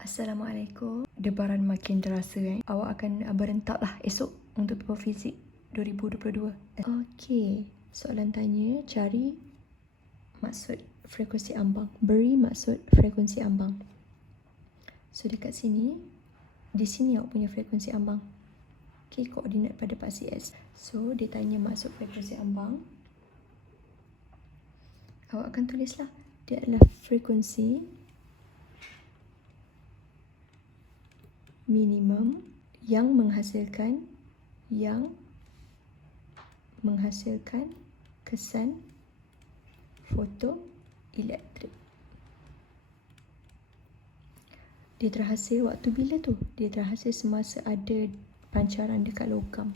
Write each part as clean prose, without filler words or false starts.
Assalamualaikum. Debaran makin terasa Awak akan berentak lah esok untuk paper fizik 2022. Okey, soalan tanya cari maksud frekuensi ambang. Beri maksud frekuensi ambang. So dekat sini, di sini awak punya frekuensi ambang. Okey, koordinat pada paksi X. So dia tanya maksud frekuensi ambang. Awak akan tulislah dia adalah frekuensi minimum yang menghasilkan kesan fotoelektrik. Dia terhasil waktu bila tu? Dia terhasil semasa ada pancaran dekat logam.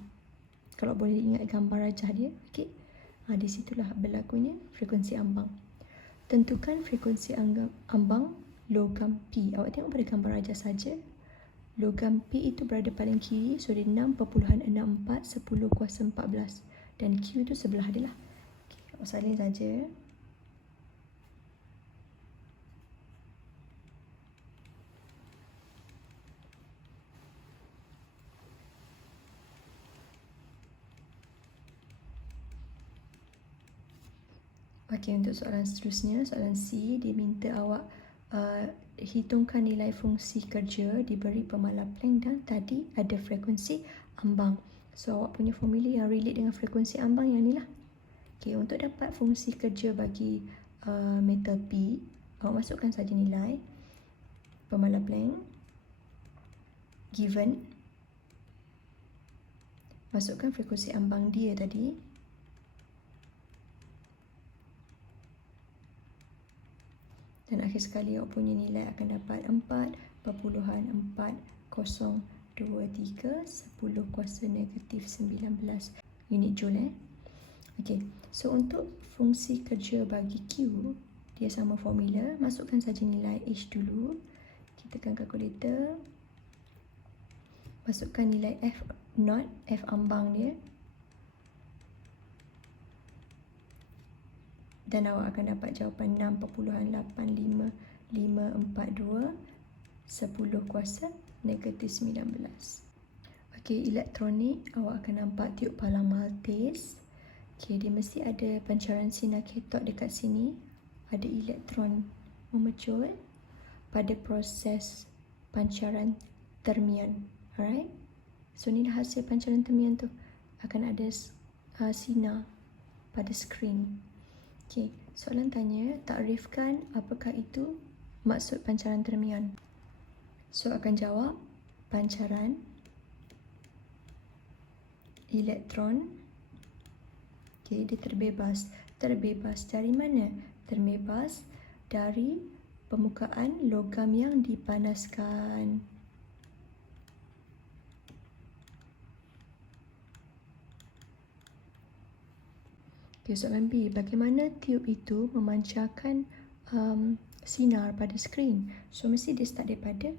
Kalau boleh ingat gambar rajah dia, okey. Di situlah berlakunya frekuensi ambang. Tentukan frekuensi ambang logam P. Awak tengok pada gambar rajah saja. Logam P itu berada paling kiri, so dia 6.64 10 kuasa 14. Dan Q itu sebelah dia lah. Okay, awak salin saja. Okey, untuk soalan seterusnya, soalan C, dia minta awak hitungkan nilai fungsi kerja diberi pemalar Planck dan tadi ada frekuensi ambang. So awak punya formula yang relate dengan frekuensi ambang yang ni lah. Okey, untuk dapat fungsi kerja bagi metal P, awak masukkan saja nilai pemalar Planck given, masukkan frekuensi ambang dia tadi, dan akhir sekali awak punya nilai akan dapat 4.4023 10 kuasa negatif 19 unit joule. Okey, so untuk fungsi kerja bagi Q, dia sama formula. Masukkan saja nilai H dulu. Kita tekan kalkulator. Masukkan nilai F0, F ambang dia. Dan awak akan dapat jawapan 6.85542 10 kuasa negatif 19. Okey, elektronik, awak akan nampak tiup palang Maltese. Okey, dia mesti ada pancaran sinar katod dekat sini. Ada elektron memecut pada proses pancaran termion. Alright? So, ni hasil pancaran termion tu. Akan ada sinar pada skrin. Okey, soalan tanya, takrifkan apakah itu maksud pancaran termion. So, akan jawab pancaran elektron. Okey, dia terbebas. Terbebas dari mana? Terbebas dari permukaan logam yang dipanaskan. Okay, soalan B. Bagaimana tiup itu memancarkan sinar pada skrin? So, mesti dia start daripada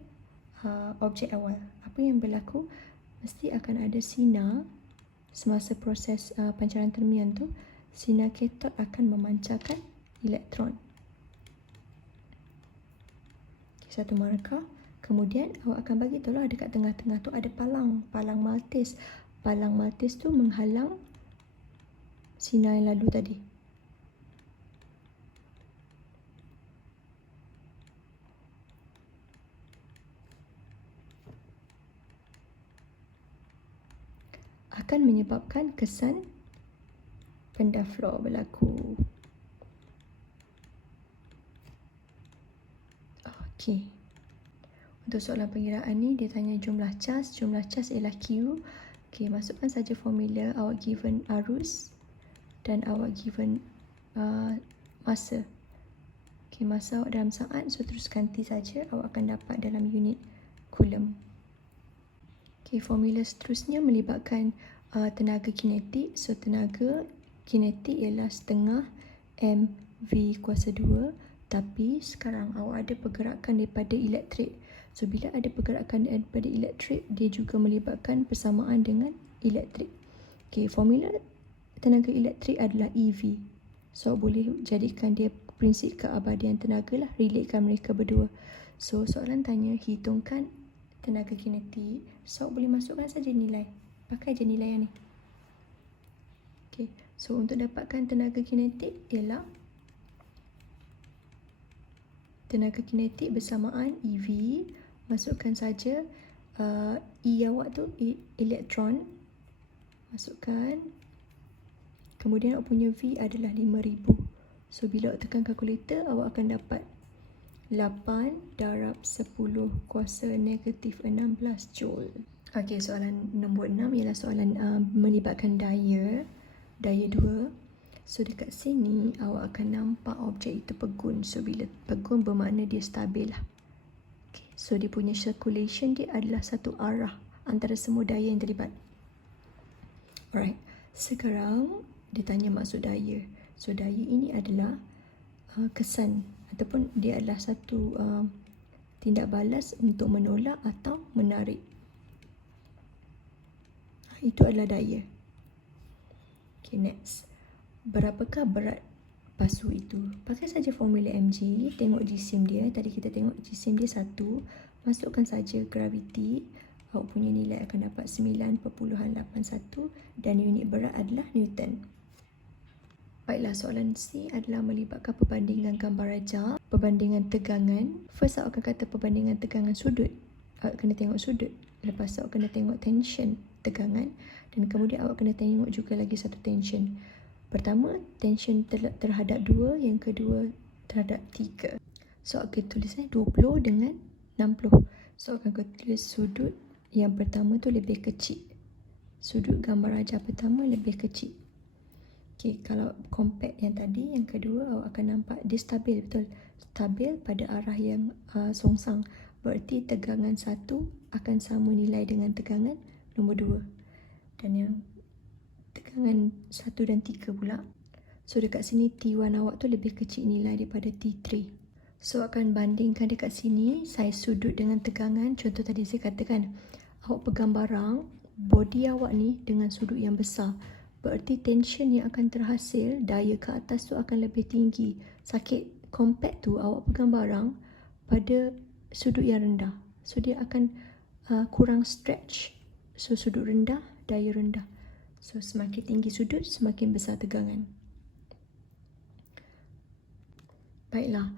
objek awal. Apa yang berlaku? Mesti akan ada sinar semasa proses pancaran termion tu. Sinar katod akan memancarkan elektron. Okay, satu markah. Kemudian awak akan bagi tahu lah dekat tengah-tengah tu ada palang Maltese. Palang Maltese tu menghalang sinar yang lalu tadi. Akan menyebabkan kesan pendaflor berlaku. Okey. Untuk soalan pengiraan ni, dia tanya jumlah cas. Jumlah cas ialah Q. Okey, masukkan saja formula. Awak given arus dan awak given masa. Okey, masa awak dalam saat, so terus ganti saja. Awak akan dapat dalam unit coulomb. Okey, formula seterusnya melibatkan tenaga kinetik. So, tenaga kinetik ialah setengah mv kuasa 2. Tapi sekarang awak ada pergerakan daripada elektrik. So, bila ada pergerakan daripada elektrik, dia juga melibatkan persamaan dengan elektrik. Okey, formula tenaga elektrik adalah EV. So, boleh jadikan dia prinsip keabadian tenaga lah, relatekan mereka berdua. So soalan tanya hitungkan tenaga kinetik. So boleh masukkan saja nilai, pakai je nilai yang ni. Okay. So untuk dapatkan tenaga kinetik ialah tenaga kinetik bersamaan EV, masukkan saja E awak tu elektron, masukkan, kemudian awak punya V adalah 5000. So bila awak tekan kalkulator, awak akan dapat 8 darab 10 kuasa negatif 16 joule. Okey, soalan nombor 6 ialah soalan melibatkan daya 2. So dekat sini awak akan nampak objek itu pegun. So bila pegun bermakna dia stabil lah. Okay. So dia punya circulation dia adalah satu arah antara semua daya yang terlibat. Alright. Sekarang dia tanya maksud daya. So daya ini adalah kesan ataupun dia adalah satu tindak balas untuk menolak atau menarik. Itu adalah daya. Okay, next. Berapakah berat pasu itu? Pakai saja formula mg, tengok jisim dia. Tadi kita tengok jisim dia 1. Masukkan saja graviti. Awak punya nilai akan dapat 9.81 dan unit berat adalah Newton. Baiklah, soalan C adalah melibatkan perbandingan gambar rajah, perbandingan tegangan. First awak akan kata perbandingan tegangan sudut. Awak kena tengok sudut. Lepas tu awak kena tengok tension, tegangan. Dan kemudian awak kena tengok juga lagi satu tension. Pertama, tension terhadap 2, yang kedua terhadap 3. So, akan tulis 20 dengan 60. So, akan tulis sudut yang pertama tu lebih kecil. Sudut gambar rajah pertama lebih kecil. Okay, kalau compare yang tadi, yang kedua awak akan nampak dia stabil, betul. Stabil pada arah yang songsang. Berarti tegangan 1 akan sama nilai dengan tegangan nombor 2. Dan yang tegangan 1 dan 3 pula. So dekat sini T1 awak tu lebih kecil nilai daripada T3. So akan bandingkan dekat sini saiz sudut dengan tegangan. Contoh tadi saya katakan, awak pegang barang, body awak ni dengan sudut yang besar. Berarti tension yang akan terhasil, daya ke atas tu akan lebih tinggi. Sakit compact tu awak pegang barang pada sudut yang rendah. So dia akan kurang stretch. So sudut rendah, daya rendah. So, semakin tinggi sudut, semakin besar tegangan. Baiklah,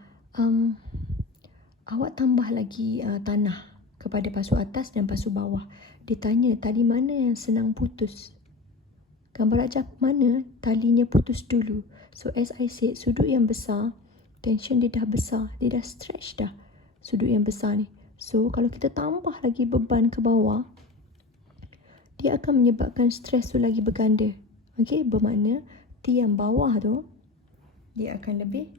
awak tambah lagi tanah kepada pasu atas dan pasu bawah. Dia tanya tali mana yang senang putus. Gambar rajah mana talinya putus dulu. So, as I said, sudut yang besar, tension dia dah besar. Dia dah stretch dah sudut yang besar ni. So, kalau kita tambah lagi beban ke bawah, dia akan menyebabkan stres tu lagi berganda. Okey, bermakna T yang bawah tu dia akan lebih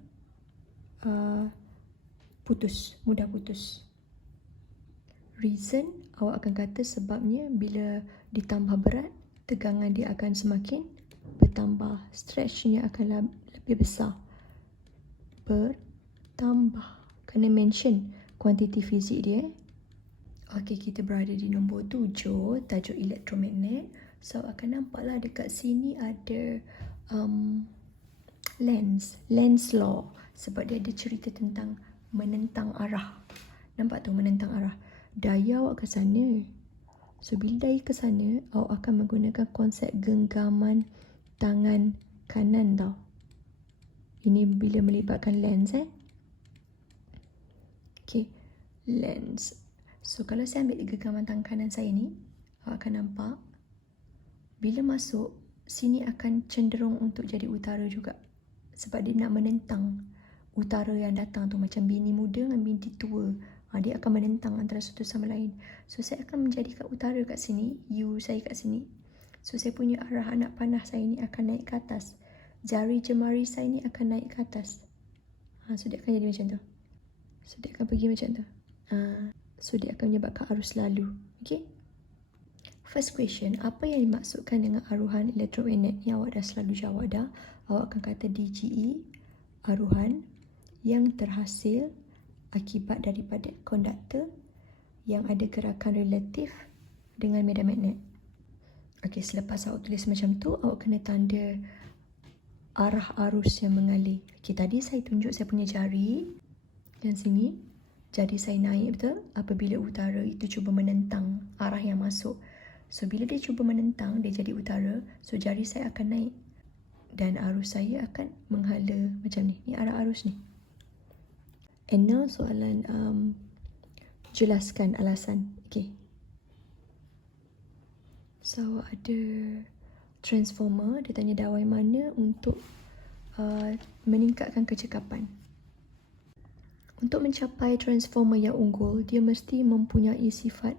putus, mudah putus. Reason awak akan kata sebabnya bila ditambah berat, tegangan dia akan semakin bertambah. Stretchnya akan lebih besar. Bertambah. Kena mention kuantiti fizik dia. Okey, kita berada di nombor 7, tajuk elektromagnet. So, akan nampaklah dekat sini ada Lenz law. Sebab dia ada cerita tentang menentang arah. Nampak tu, menentang arah. Daya awak ke sana. So, bila daya ke sana, awak akan menggunakan konsep genggaman tangan kanan tau. Ini bila melibatkan Lenz. Okey, Lenz. So, kalau saya ambil genggaman tangan kanan saya ni, awak akan nampak bila masuk, sini akan cenderung untuk jadi utara juga. Sebab dia nak menentang utara yang datang tu. Macam bini muda dengan bini tua. Dia akan menentang antara satu sama lain. So, saya akan menjadi kat utara kat sini. U saya kat sini. So, saya punya arah anak panah saya ni akan naik ke atas. Jari jemari saya ni akan naik ke atas. So, dia akan jadi macam tu. So, dia akan pergi macam tu. So, dia akan menyebabkan arus lalu. Okay? First question, apa yang dimaksudkan dengan aruhan elektromagnet? Yang awak dah selalu jawab dah. Awak akan kata DGE, aruhan yang terhasil akibat daripada konduktor yang ada gerakan relatif dengan medan magnet. Okay, selepas awak tulis macam tu, awak kena tanda arah arus yang mengalir. Okey, tadi saya tunjuk saya punya jari yang sini. Jari saya naik betul. Apabila utara itu cuba menentang arah yang masuk. So, bila dia cuba menentang, dia jadi utara. So, jari saya akan naik. Dan arus saya akan menghala macam ni. Ni arah arus ni. And now soalan jelaskan alasan. Okay. So ada transformer, dia tanya dawai mana untuk meningkatkan kecekapan. Untuk mencapai transformer yang unggul, dia mesti mempunyai sifat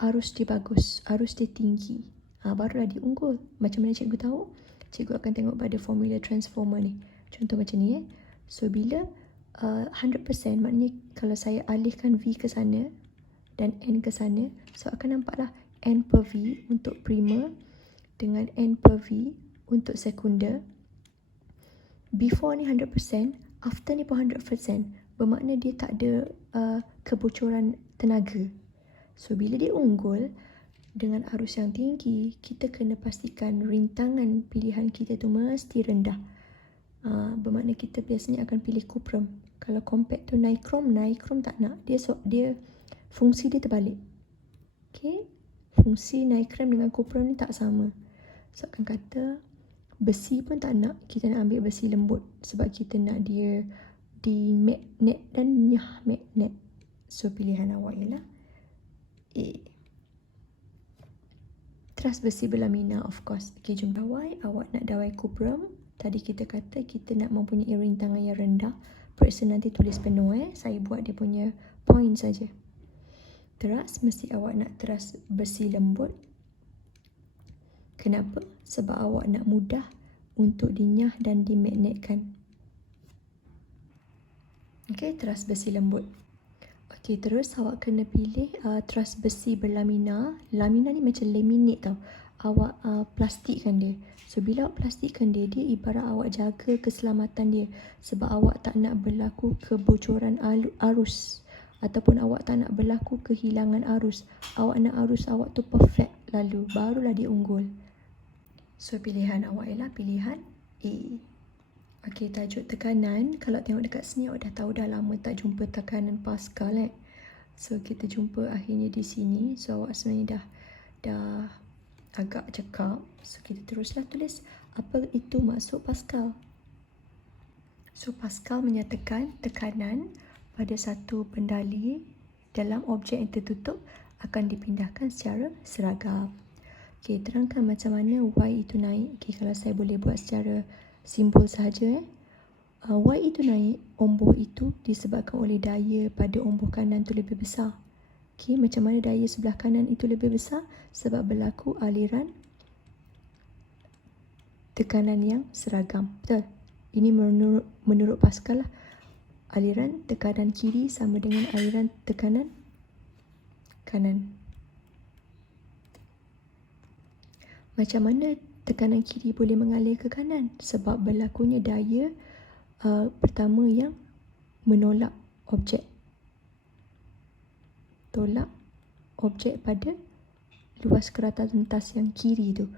arus dia bagus, arus dia tinggi. Barulah dia unggul. Macam mana cikgu tahu? Cikgu akan tengok pada formula transformer ni. Contoh macam ni. So bila 100%, maknanya kalau saya alihkan V ke sana dan N ke sana, so akan nampaklah N per V untuk primer dengan N per V untuk sekunder. Before ni 100%, after ni pun 100%, bermakna dia tak ada kebocoran tenaga. So bila dia unggul dengan arus yang tinggi, kita kena pastikan rintangan pilihan kita tu mesti rendah. Bermakna kita biasanya akan pilih cuprum. Kalau compact tu nichrome tak nak. Dia fungsi dia terbalik. Okay, fungsi nichrome dengan cuprum ni tak sama. So akan kata besi pun tak nak. Kita nak ambil besi lembut sebab kita nak dia di magnet dan nyah magnet. So pilihan awak ialah A. Teras besi berlamina, of course. Okay, jom dawai. Awak nak dawai cuprum. Tadi kita kata kita nak mempunyai rintangan yang rendah. Periksa nanti tulis penuh. Saya buat dia punya point saja. Teras, mesti awak nak teras besi lembut. Kenapa? Sebab awak nak mudah untuk dinyah dan dimagnetkan. Okay, teras besi lembut. Okay, terus awak kena pilih teras besi berlamina. Lamina ni macam laminate tau. Awak plastikkan dia. So, bila awak plastikkan dia, dia ibarat awak jaga keselamatan dia. Sebab awak tak nak berlaku kebocoran arus. Ataupun awak tak nak berlaku kehilangan arus. Awak nak arus awak tu perfect lalu. Barulah dia unggul. So, pilihan awak ialah pilihan A. Okey, tajuk tekanan. Kalau tengok dekat sini, awak dah tahu dah lama tak jumpa tekanan Pascal. So, kita jumpa akhirnya di sini. So, awak sebenarnya dah agak cekap. So, kita teruslah tulis apa itu maksud Pascal. So, Pascal menyatakan tekanan pada satu pendali dalam objek yang tertutup akan dipindahkan secara seragam. Okey, terangkan macam mana Y itu naik. Okey, kalau saya boleh buat secara simbol sahaja. Y itu naik, omboh itu disebabkan oleh daya pada omboh kanan itu lebih besar. Okey, macam mana daya sebelah kanan itu lebih besar? Sebab berlaku aliran tekanan yang seragam. Betul? Ini menurut Pascal lah. Aliran tekanan kiri sama dengan aliran tekanan kanan. Macam mana tekanan kiri boleh mengalir ke kanan? Sebab berlakunya daya pertama yang menolak objek. Tolak objek pada luas kerata rentas yang kiri tu.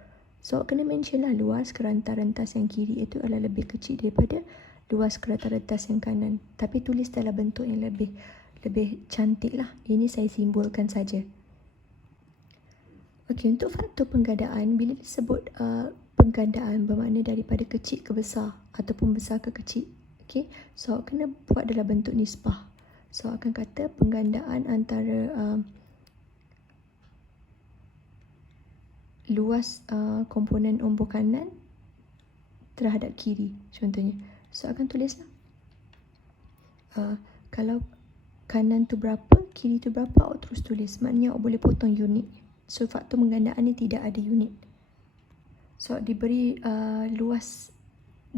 So, kena mention lah luas kerata rentas yang kiri itu adalah lebih kecil daripada luas kerata rentas yang kanan. Tapi tulis dalam bentuk yang lebih cantik lah. Ini saya simbolkan saja. Okey, untuk faktor penggandaan, bila disebut penggandaan bermakna daripada kecil ke besar ataupun besar ke kecil. Okey, so kena buat dalam bentuk nisbah. So akan kata penggandaan antara luas komponen omboh kanan terhadap kiri contohnya. So akan tulislah kalau kanan tu berapa, kiri tu berapa, awak terus tulis. Maknanya awak boleh potong unit. So faktor penggandaan ni tidak ada unit. So diberi luas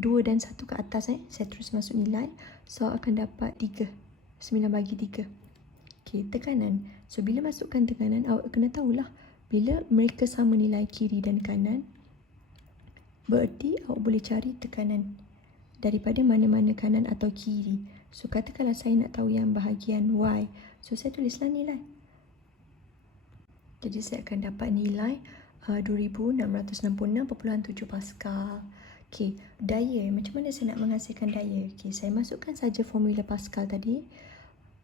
2 dan 1 ke atas saya terus masuk nilai. So akan dapat 3. 9 bagi 3. Okey, tekanan. So bila masukkan tekanan, awak kena tahulah bila mereka sama nilai kiri dan kanan, bererti awak boleh cari tekanan daripada mana-mana kanan atau kiri. So katakanlah saya nak tahu yang bahagian Y. So saya tulislah nilai. Jadi saya akan dapat nilai 2666.7 Pascal. Okey, daya. Macam mana saya nak menghasilkan daya? Okey, saya masukkan saja formula Pascal tadi.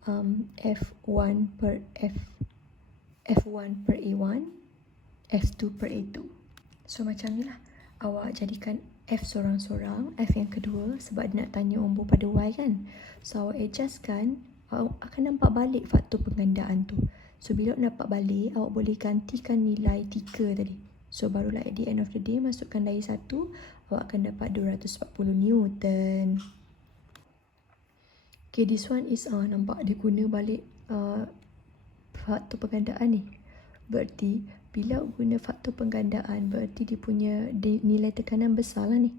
F1 per A1, F2 per A2. So macam ni lah. Awak jadikan F sorang-sorang, F yang kedua sebab dia nak tanya umur pada Y kan. So awak adjustkan, awak akan nampak balik faktor penggandaan tu. So bila awak nampak balik, awak boleh gantikan nilai 3 tadi. So barulah at the end of the day, masukkan daya 1, awak akan dapat 240 Newton. Okay, this one is nampak dia guna balik faktor penggandaan ni. Berarti bila awak guna faktor penggandaan, berarti dia punya nilai tekanan besar lah ni.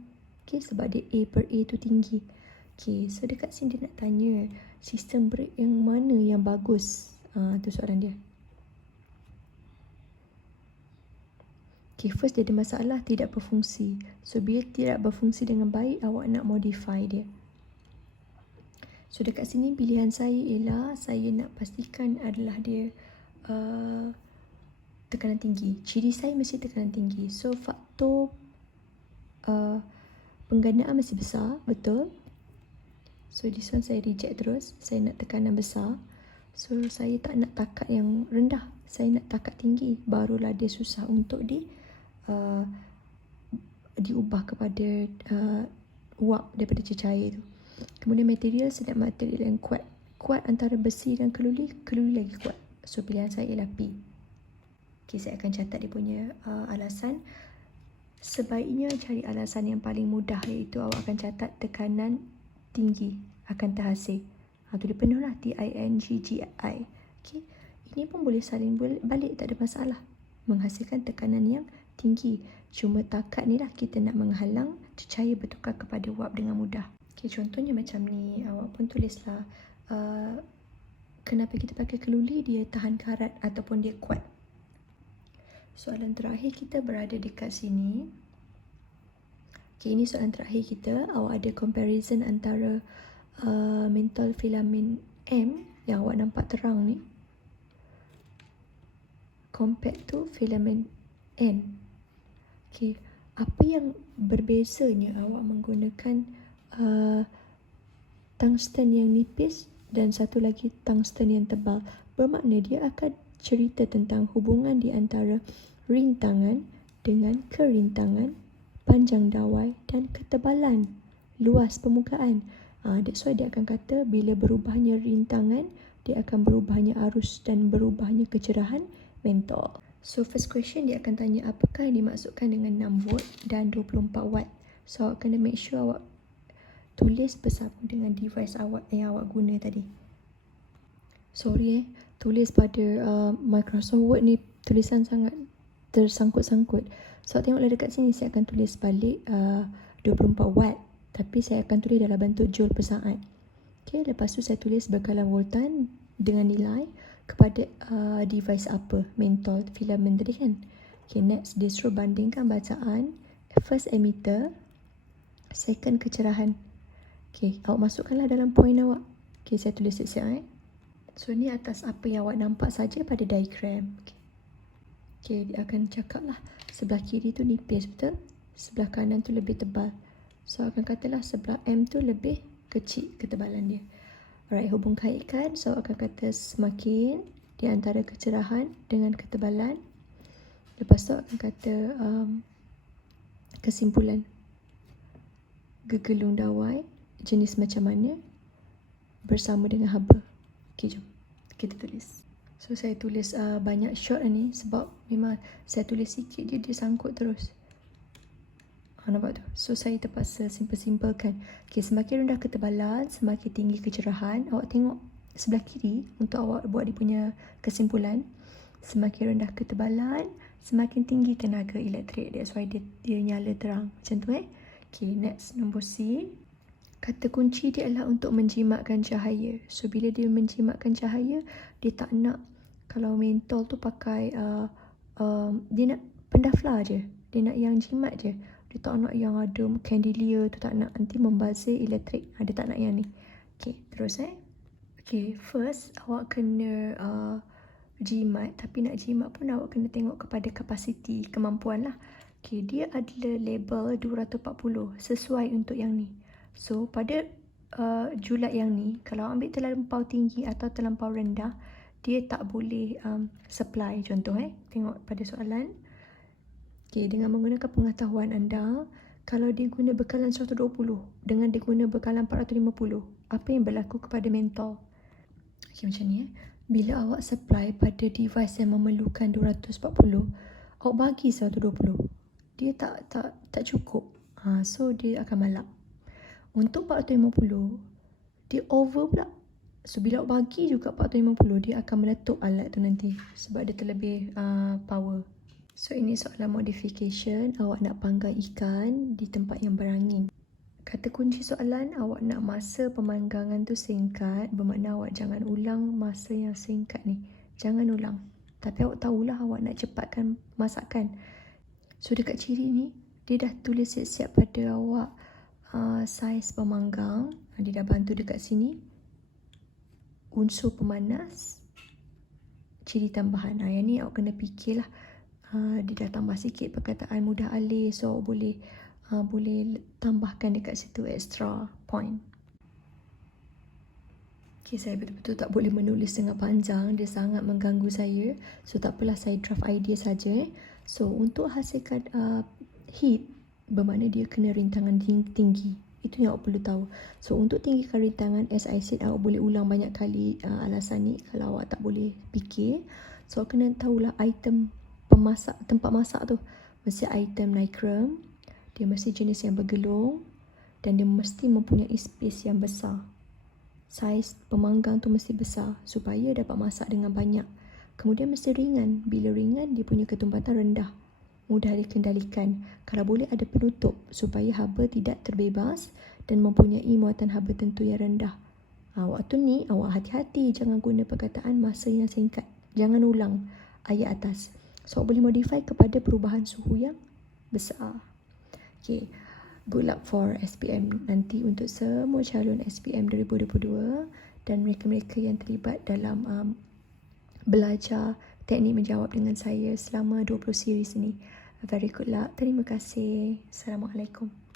Okay, sebab dia A per A tu tinggi. Okay, so dekat sini dia nak tanya sistem brake yang mana yang bagus. Tu soalan dia. Okay, first dia ada masalah tidak berfungsi. So bila tidak berfungsi dengan baik, awak nak modify dia. So dekat sini pilihan saya ialah saya nak pastikan adalah dia tekanan tinggi. Ciri saya mesti tekanan tinggi. So faktor penggandaan masih besar, betul. So this one saya reject terus. Saya nak tekanan besar. So saya tak nak takat yang rendah. Saya nak takat tinggi. Barulah dia susah untuk diubah kepada wap daripada cecair tu. Kemudian material, saya nak material yang kuat. Kuat antara besi dan keluli, keluli lagi kuat. So pilihan saya ialah P. Okay, saya akan catat dia punya alasan. Sebaiknya cari alasan yang paling mudah, iaitu awak akan catat tekanan tinggi akan terhasil. Tu dia penuh lah, TINGGI. Okay, ini pun boleh saling balik, tak ada masalah. Menghasilkan tekanan yang tinggi. Cuma takat ni lah kita nak menghalang cecair bertukar kepada wap dengan mudah. Okay, contohnya macam ni, awak pun tulislah kenapa kita pakai keluli, dia tahan karat ataupun dia kuat. Soalan terakhir kita berada dekat sini. Okay, ini soalan terakhir kita. Awak ada comparison antara mentol filament M yang awak nampak terang ni compared to filament N. Okay, apa yang berbezanya awak menggunakan tungsten yang nipis dan satu lagi tungsten yang tebal? Bermakna dia akan cerita tentang hubungan di antara rintangan dengan kerintangan, panjang dawai dan ketebalan luas permukaan. That's why dia akan kata bila berubahnya rintangan, dia akan berubahnya arus dan berubahnya kecerahan mentol. So first question dia akan tanya apakah yang dimaksudkan dengan 6 volt dan 24 watt. So awak kena make sure awak tulis bersama dengan device awak yang awak guna tadi. Sorry tulis pada Microsoft Word ni tulisan sangat tersangkut-sangkut. So tengoklah dekat sini, saya akan tulis balik 24 watt, tapi saya akan tulis dalam bentuk joule per saat. Okay, lepas tu saya tulis bekalan voltan dengan nilai kepada device apa, mentol filament tadi kan. Okay, next dia suruh bandingkan bacaan first emitter, second kecerahan. Okay, awak masukkanlah dalam point awak. Okay, saya tulis siap-siap So ni atas apa yang awak nampak saja pada diagram. Okay, dia akan cakap lah sebelah kiri tu nipis, betul? Sebelah kanan tu lebih tebal. So akan katalah sebelah M tu lebih kecil ketebalan dia. Alright, hubung kaitkan. So akan kata semakin di antara kecerahan dengan ketebalan. Lepas tu akan kata kesimpulan. Gegelung dawai jenis macam mana bersama dengan haba. Okay, jom kita tulis. So saya tulis banyak short ni sebab memang saya tulis sikit je dia sangkut terus. Nampak tu? So saya terpaksa simple-simplekan. Okay, semakin rendah ketebalan, semakin tinggi kecerahan. Awak tengok sebelah kiri untuk awak buat dia punya kesimpulan. Semakin rendah ketebalan, semakin tinggi tenaga elektrik. That's why dia nyala terang. Macam tu Okay, next nombor C. Kata kunci dia adalah untuk menjimatkan cahaya. So bila dia menjimatkan cahaya, dia tak nak kalau mentol tu pakai dia nak pendaflar je. Dia nak yang jimat je. Dia tak nak yang ada candelier tu, tak nak, nanti membazir elektrik. Dia tak nak yang ni. Okay, terus Okay, first awak kena jimat. Tapi nak jimat pun awak kena tengok kepada kapasiti, kemampuan lah. Okay, dia adalah label 240 sesuai untuk yang ni. So, pada julat yang ni, kalau ambil terlampau tinggi atau terlampau rendah, dia tak boleh supply. Contoh tengok pada soalan. Okay, dengan menggunakan pengetahuan anda, kalau dia guna bekalan 120 dengan dia guna bekalan 450, apa yang berlaku kepada mental? Okay, macam ni Bila awak supply pada device yang memerlukan 240, awak bagi 120. Dia tak cukup. So dia akan malap. Untuk 450, dia over pula. So bila awak bagi juga 450, dia akan meletup alat tu nanti sebab dia terlebih power. So ini soalan modification. Awak nak panggang ikan di tempat yang berangin. Kata kunci soalan, awak nak masa pemanggangan tu singkat, bermakna awak jangan ulang masa yang singkat ni. Jangan ulang. Tapi awak tahulah awak nak cepatkan masakan. So dekat ciri ni, dia dah tulis siap-siap pada awak saiz pemanggang. Dia dah bantu dekat sini. Unsur pemanas, ciri tambahan. Yang ni awak kena fikirlah. Dia dah tambah sikit perkataan mudah alih. So awak boleh tambahkan dekat situ extra point. Okay, saya betul-betul tak boleh menulis dengan panjang. Dia sangat mengganggu saya. So tak apalah, saya draft idea saja. So untuk hasilkan heat, bermakna dia kena rintangan tinggi. Itu yang awak perlu tahu. So untuk tinggikan rintangan, as I said, awak boleh ulang banyak kali alasan ni kalau awak tak boleh fikir. So awak kena tahulah item pemasak, tempat masak tu mesti item nichrome. Dia mesti jenis yang bergelung dan dia mesti mempunyai space yang besar. Saiz pemanggang tu mesti besar supaya dapat masak dengan banyak. Kemudian mesti ringan. Bila ringan, dia punya ketumbatan rendah. Mudah dikendalikan. Kalau boleh ada penutup supaya haba tidak terbebas dan mempunyai muatan haba tentu yang rendah. Waktu ni awak hati-hati, jangan guna perkataan masa yang singkat. Jangan ulang ayat atas. So awak boleh modify kepada perubahan suhu yang besar. Okay. Good luck for SPM nanti untuk semua calon SPM 2022 dan mereka-mereka yang terlibat dalam belajar teknik menjawab dengan saya selama 20 series ini. Very good luck. Terima kasih. Assalamualaikum.